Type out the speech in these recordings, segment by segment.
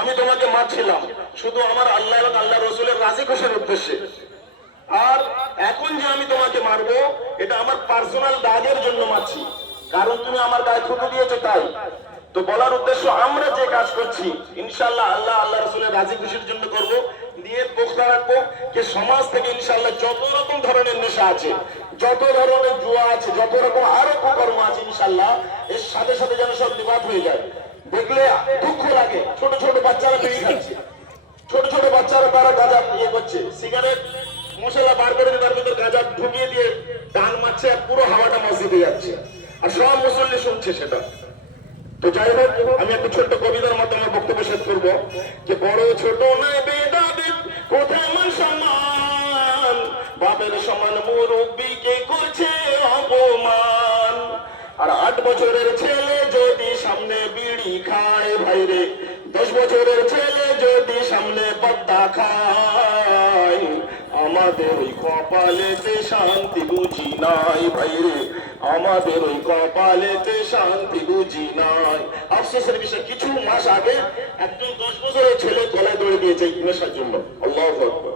আমি তোমাকে মারছিলাম শুধু আমার আল্লাহ এবং আল্লাহ রসুলের রাজি খুশির উদ্দেশ্যে। আর এখন যে আমি তোমাকে মারবো এটা আমার পার্সোনাল রাগের জন্য মারছি, কারণ তুমি আমার গায়ে থুতু দিয়েছো তাই। তো বলার উদ্দেশ্য, আমরা যে কাজ করছি ইনশাআল্লাহ আল্লাহ আল্লাহ রসুলের রাজি খুশির জন্য করব। নিয়ত পোক্তা রাখবো যে সমাজ থেকে ইনশাআল্লাহ যত রকম ধরনের নেশা আছে, যত ধরনের জুয়া আছে, যত রকম আরো কুকর্ম আছে, ইনশাআল্লাহ এর সাথে সাথে যেন সব নিবাদ হয়ে যায়। দেখলে দুঃখ লাগে, ছোট ছোট বাচ্চারা বেরিয়ে খাচ্ছে, ছোট ছোট বাচ্চারা তারা গাঁজা ইয়ে করছে, সিগারেট মশলা বার করে তার ভিতর গাঁজা ঢুকিয়ে দিয়ে টান মারছে, আর পুরো হাওয়াটা মসজিদে যাচ্ছে, আর সব মুসল্লি শুনছে সেটা। তো যাই হোক, আমি একটা ছোট্ট কবিতার মাধ্যমে বক্তব্য শেষ করবো যে বড় ছোট নয় ভেদাভেদ, কোথায় মান সম্মান, বাপের সমান মুরব্বীকে করছে অপমান। আর 8 বছরের ছেলে যদি সামনে বিড়ি খায় ভাইরে, 10 বছরের ছেলে যদি সামনে পদ্মা খায়, আমাদের ওই কপালেতে শান্তি বুঝি নাই ভাইরে, আমাদের ওই কপালেতে শান্তি বুঝি নাই। আফসোসের বিষয়, কিছু মাস আগে একজন 10 বছরের ছেলে গলায় দড়ি দিয়েছে নেশার জন্য। আল্লাহু আকবার।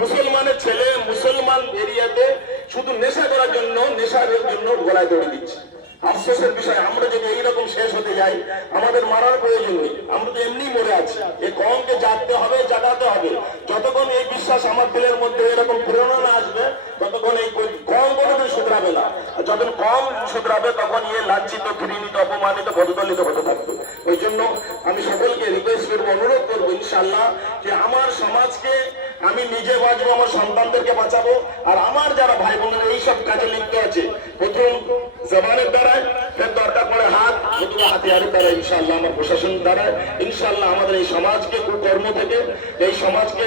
মুসলমানের ছেলে মুসলমান এরিয়াতে শুধু নেশা করার জন্য, নেশার জন্য গলায় দড়ি দিচ্ছে। আফসোসের বিষয়, আমরা যদি এইরকম শেষ হতে যাই, আমাদের মারার প্রয়োজন নেই, আমরা তো এমনি মরে আছি। এই কমকে জাগতে হবে, জাগাতে হবে। যতক্ষণ এই বিশ্বাস আমার দিলের মধ্যে এরকম প্রেরণা আসবে, ততক্ষণ এই কম কোনোদিন শুধরাবে না। যখন কম শুধরাবে, তখন ইয়ে লাঞ্ছিত, ঘৃণিত, অপমানিত, পদদলিত হতে থাকবে। ওই জন্য আমি সকলকে রিকোয়েস্ট করবো, অনুরোধ করবো ইনশাআল্লাহ, যে আমার সমাজকে আমি নিজে বাঁচবো, আমার সন্তানদেরকে বাঁচাবো। আর আমার যারা ভাই বোনেরা এইসব কাজে লিপ্ত আছে, প্রথম জবানের দ্বারায়, ফের দরকার পড়ে হাত, নতুবা হাতিয়ারের দ্বারা, ইনশাআল্লাহ আমার প্রশাসন দ্বারা, ইনশাআল্লাহ আমাদের এই সমাজকে কুকর্ম থেকে, এই সমাজকে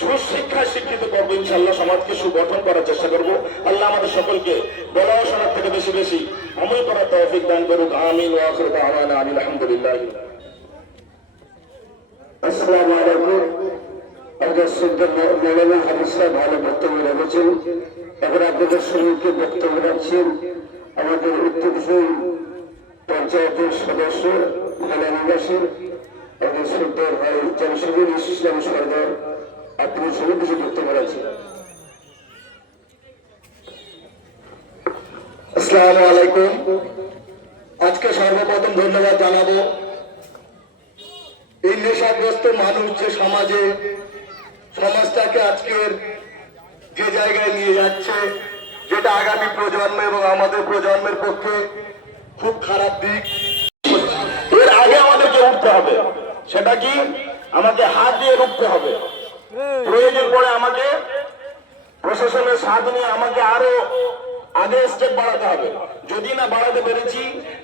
সুশিক্ষায় শিক্ষিত করবো, ইনশাআল্লাহ সমাজকে সুগঠন করার চেষ্টা করবো। আল্লাহ আমাদের সকলকে বলা শোনার থেকে বেশি বেশি আমল করার তৌফিক দান করুক। আমিন ওয়া আখিরু দাওয়ানা আলহামদুলিল্লাহ। আসসালামু আলাইকুম। আমাদের শ্রদ্ধেয় মৌলানা হাফিজ সাহেব ভালো বক্তব্য রেখেছেন। এখন আপনাদের সঙ্গে বক্তব্য রাখছেন আমাদের উত্তরসূরি পঞ্চায়েতের সদস্য মেলানিবাসী আমাদের শ্রদ্ধেয় ভাই জামশেদুল ইসলাম সরদার। আপনাদের সঙ্গে কিছু বক্তব্য রাখছেন। আসসালামু আলাইকুম। আজকে সর্বপ্রথম ধন্যবাদ জানাবো এই নেশাগ্রস্ত মানুষ যে সমাজটাকে আজকের যে জায়গায় নিয়ে যাচ্ছে, যেটা আগামী প্রজন্ম এবং আমাদের প্রজন্মের পক্ষে খুব খারাপ দিক। এর আগে আমাদেরকে উঠতে হবে। সেটা কি? আমাকে হাত দিয়ে রুখতে হবে। প্রয়োজন পড়ে আমাকে প্রশাসনের সাথ নিয়ে আমাকে আরো আগে স্টেপ বাড়াতে হবে। যদি না বাড়াতে পেরেছি,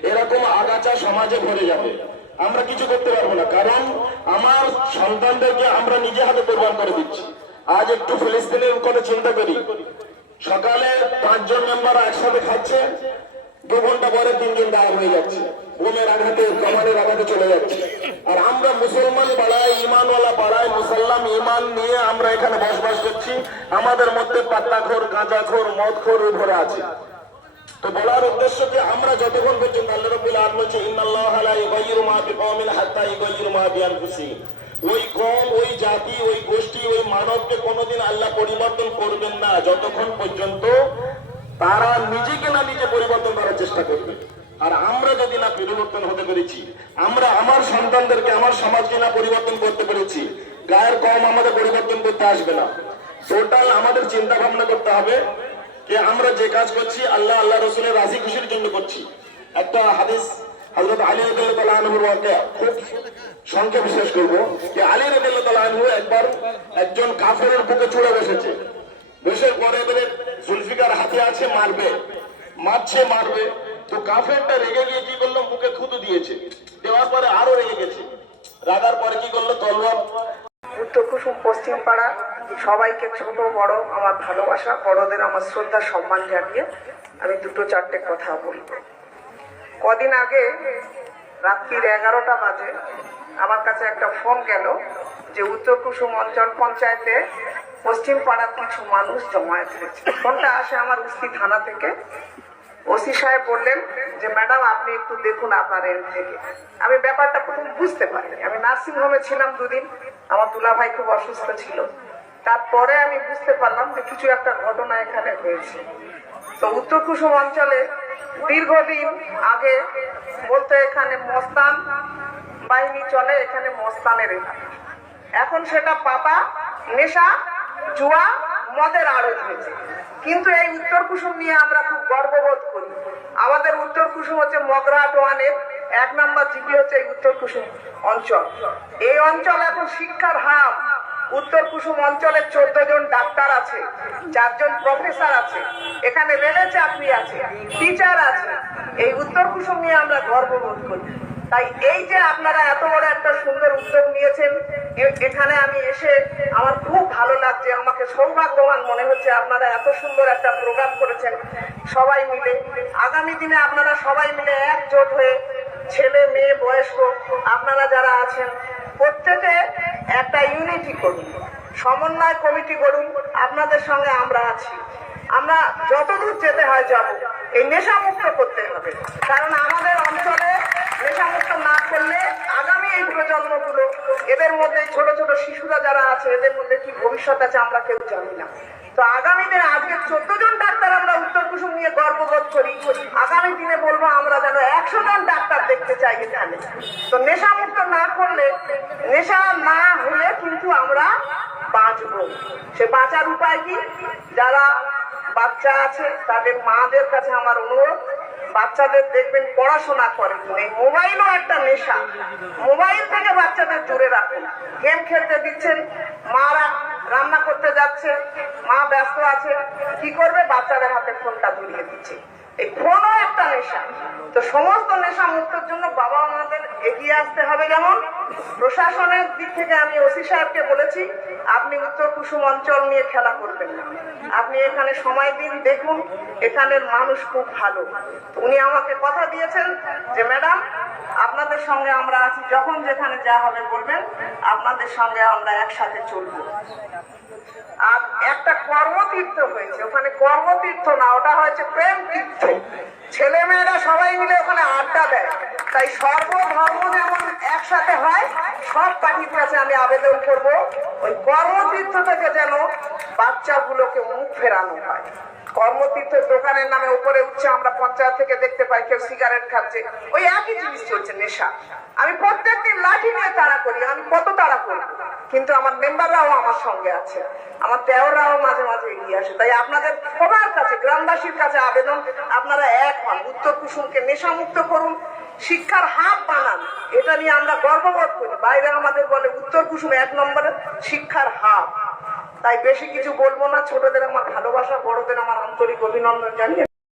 এরকম আগাছা সমাজে ভরে যাবে, আমরা কিছু করতে পারবো না। কারণ আমার সন্তানদেরকে আমরা নিজে হাতে কোরবান করে দিচ্ছি। আজ একটু ফিলিস্তিনের কথা চিন্তা করি, সকালে 5 জন মেম্বার একসাথে খাচ্ছে, 2 ঘন্টা পরে 3 জন গায়েব হয়ে যাচ্ছে, বোমের আঘাতে, কামানের আঘাতে চলে যাচ্ছে। আর আমরা মুসলমান পাড়ায়, ইমানওয়ালা পাড়ায়, মুসলমান ইমান নিয়ে আমরা এখানে বসবাস করছি। আমাদের মধ্যে পাত্তাখোর, গাঁজাখোর, মদখোর ভরে আছে। তো বলার উদ্দেশ্য যে আমরা যতক্ষণ পর্যন্ত আল্লাহ রাব্বুল আলামিন বলেছে ইন্নাল্লাহা লা ইউগাইয়িরু মা বিকওমিন হাত্তা ইউগাইয়িরু মা বিআনফুসিহিম, ওই কওম, ওই জাতি, ওই গোষ্ঠী, ওই মানবকে কোনোদিন আল্লাহ পরিবর্তন করবেন না যতক্ষণ পর্যন্ত তারা নিজেকে না নিজে পরিবর্তন করার চেষ্টা করবে। আর আমরা যদি না পরিবর্তন হতে পেরেছি, আমরা আমার সন্তানদেরকে, আমার সমাজকে না পরিবর্তন করতে পেরেছি, গায়ের কম আমাদের পরিবর্তন করতে আসবে না। টোটাল আমাদের চিন্তা ভাবনা করতে হবে যে আমরা যে কাজ করছি আল্লাহ আল্লাহ রসুলের রাজি খুশির জন্য করছি। একটা হাদিস হযরত আলী রাদিয়াল্লাহু তাআলা আনহুর ওয়াকিয়া, খুব সংক্ষেপে শেষ করবো যে আলী রাদিয়াল্লাহু তাআলা আনহু একবার একজন কাফেরের বুকে চড়ে বসেছে। বসে পরে এবারে জুলফিকার হাতে আছে, মারবে। তো কাফেরটা রেগে গিয়ে কি করলো, মুখে থুতু দিয়েছে, দেওয়ার পরে আরো রেগে গেছে। রাগার পরে কি করলো, তলোয়ার। উত্তর কুসুম পশ্চিম পাড়া সবাইকে, ছোট বড় আমার ভালোবাসা, বড়দের আমার শ্রদ্ধা সম্মান জানিয়ে আমি 2-4টে কথা বলবো। কদিন আগে রাত্রির 11টা বাজে আমার কাছে একটা ফোন গেল যে উত্তর কুসুম অঞ্চল পঞ্চায়েতে পশ্চিম পাড়ার কিছু মানুষ জমায়েত হয়েছে। ফোনটা আসে আমার উস্তি থানা থেকে। ওসি সাহেব বললেন যে ম্যাডাম আপনি একটু দেখুন আপনার এর থেকে। আমি ব্যাপারটা প্রথম বুঝতে পারিনি। আমি নার্সিং হোমে ছিলাম দুদিন, আমার দুলা ভাই খুব অসুস্থ ছিল। তারপরে আমি বুঝতে পারলাম যে কিছু একটা ঘটনা এখানে হয়েছে। তো উত্তর কুসুম অঞ্চলে দীর্ঘদিন আগে বলতে এখানে মস্তান বাহিনী চলে, এখানে মস্তানের এলাকা। এখন সেটা পাতা নেশা জুয়া মদের আড়ত হয়েছে। কিন্তু এই উত্তর কুসুম নিয়ে আমরা খুব গর্ববোধ করি। আমাদের উত্তর কুসুম হচ্ছে মগরাহাট ওয়ানের 1 নম্বর জিপি হচ্ছে এই উত্তর কুসুম অঞ্চল। এই অঞ্চল এখন শিক্ষার হাব। উত্তর কুসুম অঞ্চলে 14 জন ডাক্তার আছে, 4 জন প্রফেসর আছে, এখানে রেলে চাকরি আছে, টিচার আছে। এই উত্তর কুসুম নিয়ে আমরা গর্ববোধ করি। তাই এই যে আপনারা এত বড় একটা সুন্দর উদ্যোগ নিয়েছেন, এখানে আমি এসে আমার খুব ভালো লাগছে। আমাকে সৌভাগ্যবান মনে হচ্ছে আপনারা এত সুন্দর একটা প্রোগ্রাম করেছেন সবাই মিলে। আগামী দিনে আপনারা সবাই মিলে একজোট হয়ে ছেলে মেয়ে বয়স্ক আপনারা যারা আছেন প্রত্যেকে একটা ইউনিটি করুন, সমন্বয় কমিটি করুন। আপনাদের সঙ্গে আমরা আছি। আমরা যতদূর যেতে হয় যাব। এই নেশামুক্ত করতে হবে, কারণ আমাদের অঞ্চলে নেশামুক্ত না করলে আগামী এই প্রজন্মগুলো, এদের মধ্যে ছোট ছোট শিশুরা যারা আছে এদের মধ্যে কি ভবিষ্যৎ আছে আমরা কেউ জানি না। তো আগামী দিনে আজকে 14 জন ডাক্তার আমরা উত্তর কুসুম নিয়ে গর্ববোধ করি। আগামী দিনে বলবো আমরা যেন 100 জন ডাক্তার দেখতে চাই এখানে। তো নেশামুক্ত না করলে, নেশা না হলে কিন্তু আমরা বাঁচবো। সে বাঁচার উপায় কি? যারা বাচ্চা আছে তাদের মাদের কাছে আমার অনুরোধ, বাচ্চাদের দেখবেন পড়াশোনা করেন, এই মোবাইলও একটা নেশা। মোবাইল থেকে বাচ্চাদের দূরে রাখুন। গেম খেলতে দিচ্ছেন, মারা রান্না করতে যাচ্ছে, মা ব্যস্ত আছে, কি করবে? বাচ্চাদের হাতে ফোনটা ধরিয়ে দিচ্ছে। এই ফোনও একটা নেশা। তো সমস্ত নেশা মুক্তর জন্য বাবা আমাদের এগিয়ে আসতে হবে। যেমন প্রশাসনের দিক থেকে আমি ওসি সাহেবকে বলেছি, আপনি উত্তর কুসুম অঞ্চল নিয়ে খেলা করবেন না, আপনি এখানে সময় দিন, দেখুন এখানের মানুষ খুব ভালো। উনি আমাকে কথা দিয়েছেন যে ম্যাডাম আপনাদের সঙ্গে আমরা আছি, যখন যেখানে যা হবে বলবেন, আপনাদের সঙ্গে আমরা একসাথে চলবো। আর একটা কর্মতীর্থ হয়েছে, ওখানে কর্মতীর্থ না, ওটা হয়েছে প্রেম তীর্থ। ছেলে মেয়েরা সবাই মিলে ওখানে আড্ডা দেয়। তাই সর্বধর্ম যেমন একসাথে হয়, সব পার্টির কাছে আমি আবেদন করব ওই কর্মতীর্থ থেকে যেন বাচ্চাগুলোকে মুখ ফেরানো হয়। কর্মতীর্থ দোকানের নামে উপরে উঠছে, আমরা পঞ্চায়েত থেকে দেখতে পাই কেউ সিগারেট খাচ্ছে, ওই একই জিনিস চলছে, নেশা। আমি প্রত্যেকদিন লাঠি নিয়ে তাড়া করি, আমি কত তাড়া করি, কিন্তু আমার মেম্বাররাও আমার সঙ্গে আছে, আমার দেওররাও মাঝে মাঝে এগিয়ে আসে। তাই আপনাদের সবার কাছে, গ্রামবাসীর কাছে আবেদন, আপনারা এক হন, উত্তর কুসুমকে নেশামুক্ত করুন, শিক্ষার হাব বানান। এটা নিয়ে আমরা গর্ববোধ করি। বাইরে আমাদের বলে উত্তর কুসুম 1 নম্বরে শিক্ষার হাব। তাই বেশি কিছু বলবো না। ছোটদের আমার ভালোবাসা, বড়দের আমার আন্তরিক অভিনন্দন জানিয়ে